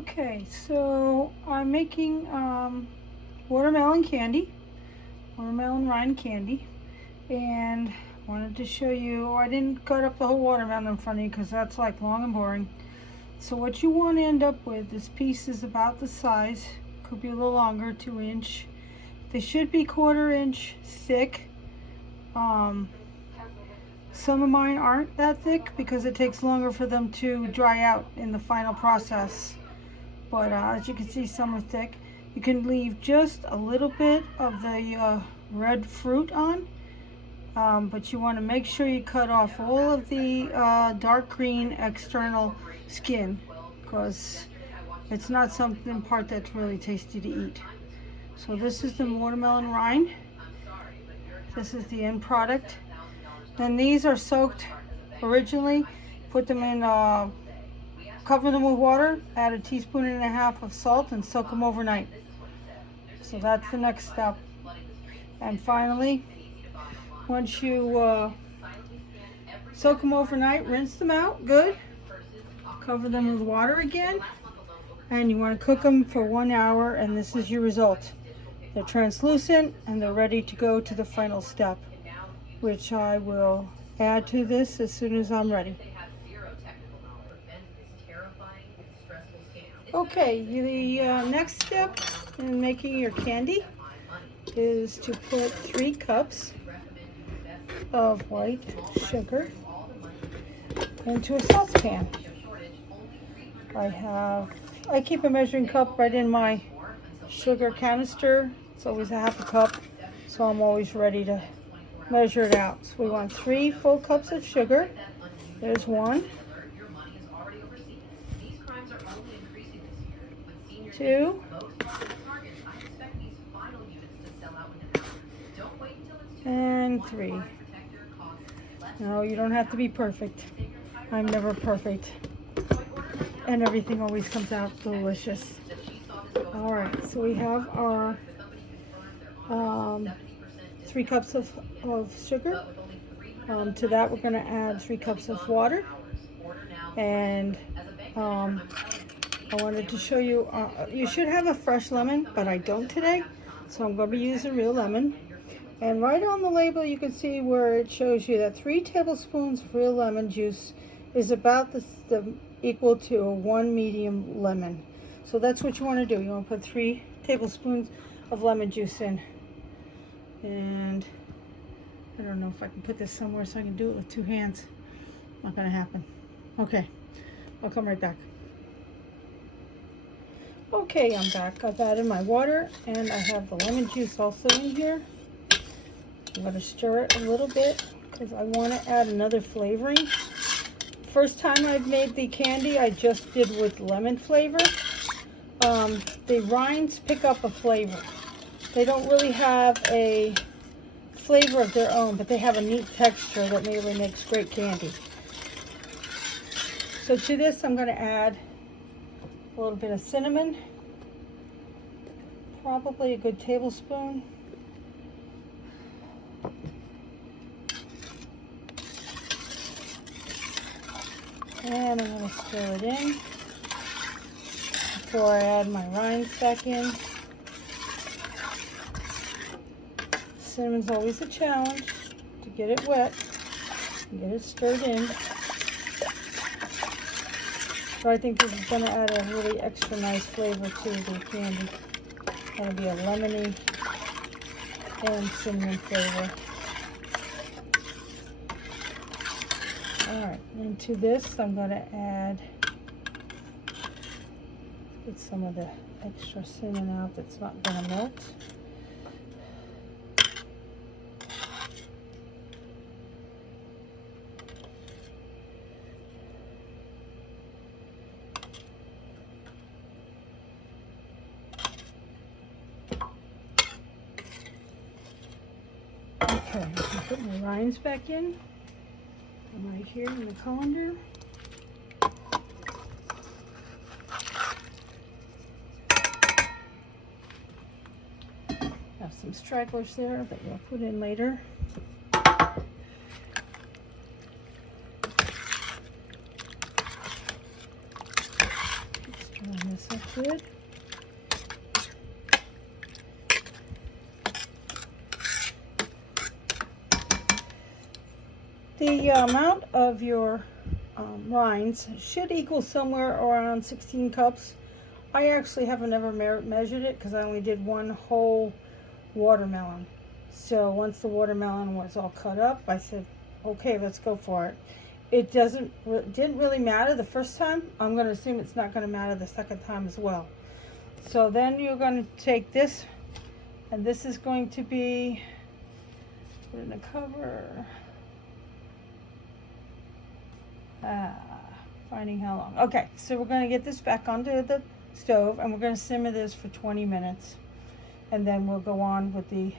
Okay, so I'm making watermelon candy, watermelon rind candy, and wanted to show you, I didn't cut up the whole watermelon in front of you because that's like long and boring. So what you want to end up with, this piece is about the size, could be a little longer, 2-inch. They should be 1/4 inch thick. Some of mine aren't that thick because it takes longer for them to dry out in the final process. But as you can see, some are thick. You can leave just a little bit of the red fruit on, but you want to make sure you cut off all of the dark green external skin, because it's not something part that's really tasty to eat. So this is the watermelon rind. This is the end product. Then these are soaked originally. Put them in, cover them with water, add 1.5 teaspoons of salt, and soak them overnight. So that's the next step. And finally, once you soak them overnight, rinse them out good, cover them with water again, and you want to cook them for 1 hour, and this is your result. They're translucent and they're ready to go to the final step, which I will add to this as soon as I'm ready. Okay, the next step in making your candy is to put 3 cups of white sugar into a saucepan. I keep a measuring cup right in my sugar canister. It's always 1/2 cup, so I'm always ready to measure it out. So we want 3 full cups of sugar. There's 1, 2, and 3. No, you don't have to be perfect. I'm never perfect, and everything always comes out delicious. All right, so we have our 3 cups of sugar. To that, we're going to add 3 cups of water. And I wanted to show you, you should have a fresh lemon, but I don't today. So I'm going to be using real lemon. And right on the label, you can see where it shows you that 3 tablespoons of real lemon juice is about equal to a 1 medium lemon. So that's what you want to do. You want to put 3 tablespoons of lemon juice in. And I don't know if I can put this somewhere so I can do it with 2 hands. Not going to happen. Okay, I'll come right back. Okay, I'm back. I've added my water and I have the lemon juice also in here. I'm going to stir it a little bit because I want to add another flavoring. First time I've made the candy, I just did with lemon flavor. The rinds pick up a flavor. They don't really have a flavor of their own, but they have a neat texture that really makes great candy. So to this, I'm going to add a little bit of cinnamon, probably a good tablespoon. And I'm going to stir it in before I add my rinds back in. Cinnamon's always a challenge to get it wet and get it stirred in. So I think this is going to add a really extra nice flavor to the candy. It's going to be a lemony and cinnamon flavor. Alright, into this I'm going to add, get some of the extra cinnamon out that's not going to melt. Okay, I'm going to put my rinds back in. I'm right here in the colander. Have some stragglers there that you'll put in later. Just this up good. The amount of your rinds should equal somewhere around 16 cups. I actually haven't ever measured it because I only did one whole watermelon. So once the watermelon was all cut up, I said, okay, let's go for it. It didn't really matter the first time. I'm going to assume it's not going to matter the second time as well. So then you're going to take this, and this is going to be, put in the cover. Finding how long. Okay, so we're going to get this back onto the stove, and we're going to simmer this for 20 minutes. And then we'll go on with the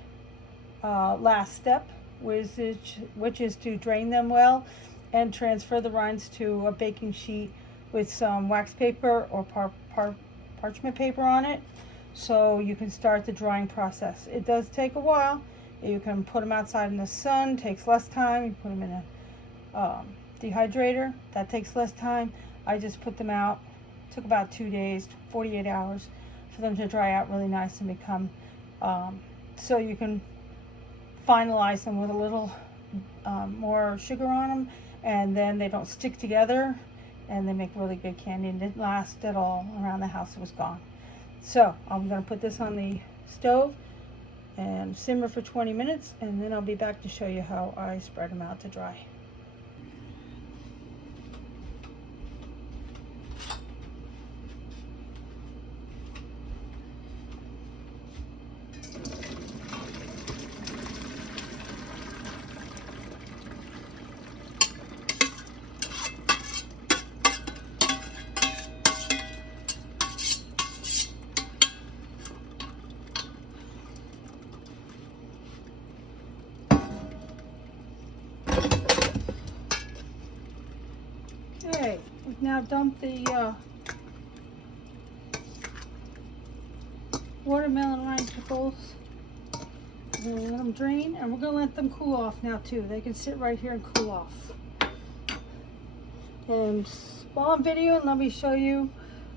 last step, which is to drain them well and transfer the rinds to a baking sheet with some wax paper or parchment paper on it, so you can start the drying process. It does take a while. You can put them outside in the sun, takes less time. You put them in a dehydrator, that takes less time. I just put them out, took about 2 days, 48 hours for them to dry out really nice and become so you can finalize them with a little more sugar on them, and then they don't stick together, and they make really good candy, and didn't last at all around the house. It was gone. So I'm going to put this on the stove and simmer for 20 minutes, and then I'll be back to show you how I spread them out to dry. Okay, we've now dumped the watermelon rind pickles. We're going to let them drain, and we're going to let them cool off now too. They can sit right here and cool off. And while I'm videoing, let me show you,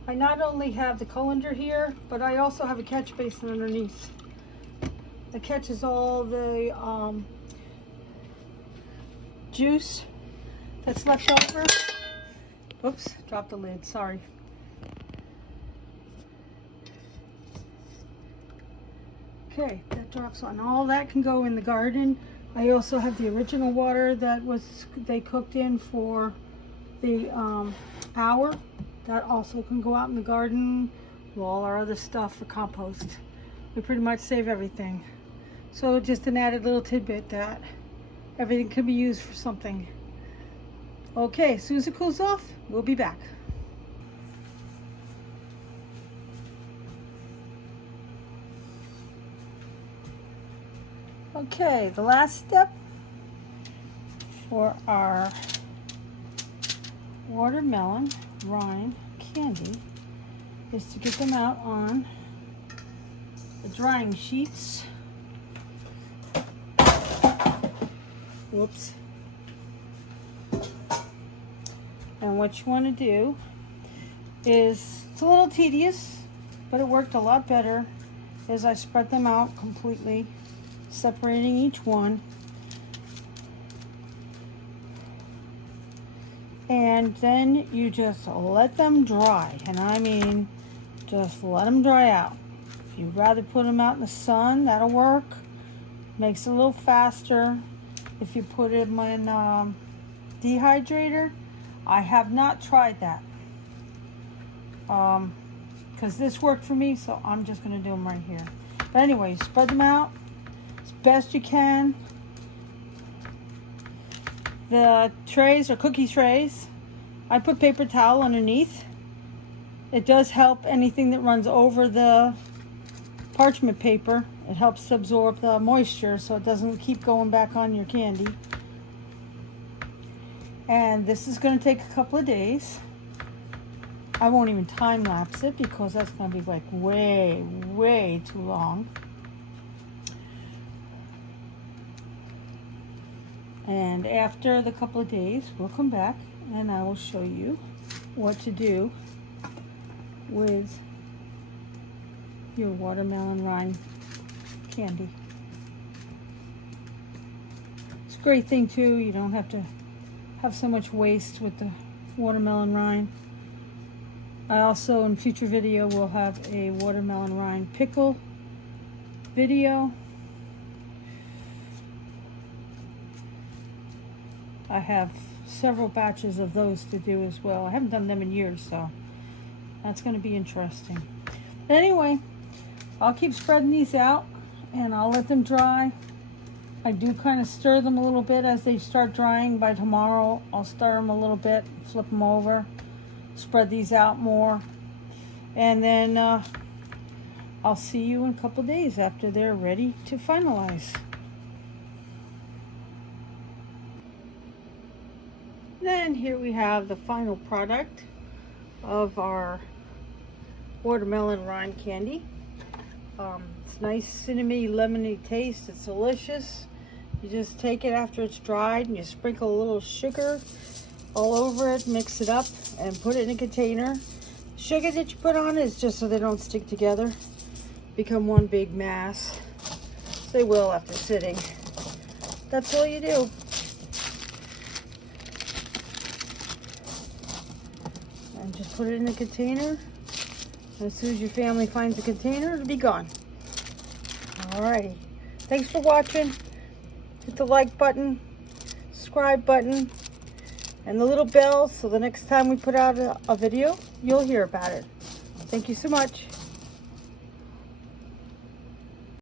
I not only have the colander here, but I also have a catch basin underneath. It catches all the juice that's left over. Oops, dropped the lid, sorry. Okay, that drops on. All that can go in the garden. I also have the original water that they cooked in for the hour. That also can go out in the garden with all our other stuff for compost. We pretty much save everything. So just an added little tidbit that everything can be used for something. Okay, as soon as it cools off, we'll be back. Okay, the last step for our watermelon rind candy is to get them out on the drying sheets. Whoops. And what you want to do is, it's a little tedious, but it worked a lot better, as I spread them out completely, separating each one. And then you just let them dry, and I mean just let them dry out. If you'd rather put them out in the sun, that'll work. Makes it a little faster. If you put them in dehydrator, I have not tried that because this worked for me, so I'm just going to do them right here. But anyway, spread them out as best you can. The trays are cookie trays. I put paper towel underneath. It does help anything that runs over the parchment paper. It helps absorb the moisture so it doesn't keep going back on your candy. And this is going to take a couple of days. I won't even time lapse it because that's going to be like way too long. And after the couple of days, we'll come back and I will show you what to do with your watermelon rind candy. It's a great thing too. You don't have to have so much waste with the watermelon rind. I also, in future video, will have a watermelon rind pickle video. I have several batches of those to do as well. I haven't done them in years, so that's going to be interesting. But anyway, I'll keep spreading these out and I'll let them dry. I do kind of stir them a little bit as they start drying. By tomorrow, I'll stir them a little bit, flip them over, spread these out more, and then I'll see you in a couple days after they're ready to finalize. Then here we have the final product of our watermelon rind candy. It's nice cinnamony lemony taste. It's delicious. You just take it after it's dried and you sprinkle a little sugar all over it, mix it up, and put it in a container. Sugar that you put on it is just so they don't stick together, become one big mass. They will after sitting. That's all you do. And just put it in a container. As soon as your family finds the container, it'll be gone. Alrighty. Thanks for watching. Hit the like button, subscribe button, and the little bell so the next time we put out a video, you'll hear about it. Thank you so much.